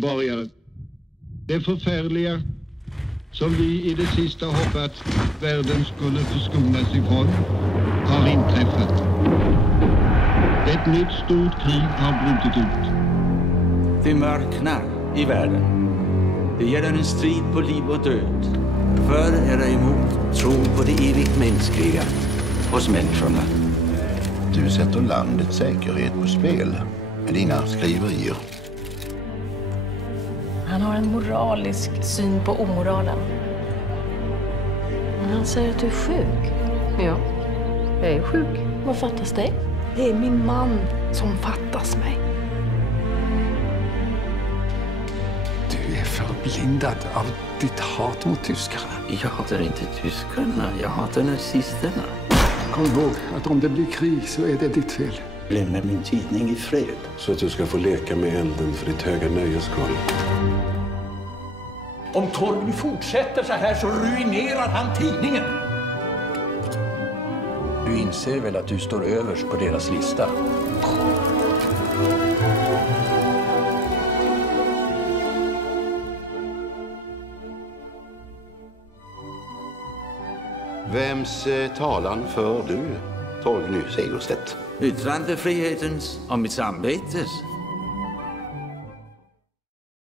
medborgare. Det förfärliga som vi i det sista hoppats världen skulle förskonas ifrån har inträffat. Ett nytt stort krig har brutit ut. Det mörknar i världen. Det gäller en strid på liv och död. För eller emot tro på det evigt mänskliga hos människorna. Du sätter landets säkerhet på spel med dina skriverier. Han har en moralisk syn på omoralen. Han säger att du är sjuk. Ja, jag är sjuk. Vad fattas dig? Det är min man som fattas mig. Du är förblindad av ditt hat mot tyskarna. Jag hatar inte tyskarna, jag hatar nazisterna. Kom ihåg att om det blir krig så är det ditt fel. Lämna min tidning i fred. Så att du ska få leka med elden för ditt höga nöjes skull. Om Torgny fortsätter så här så ruinerar han tidningen. Du inser väl att du står överst på deras lista? Vems talan för du, Torgny Segerstedt? Yttrandefrihetens och mitt samvetes.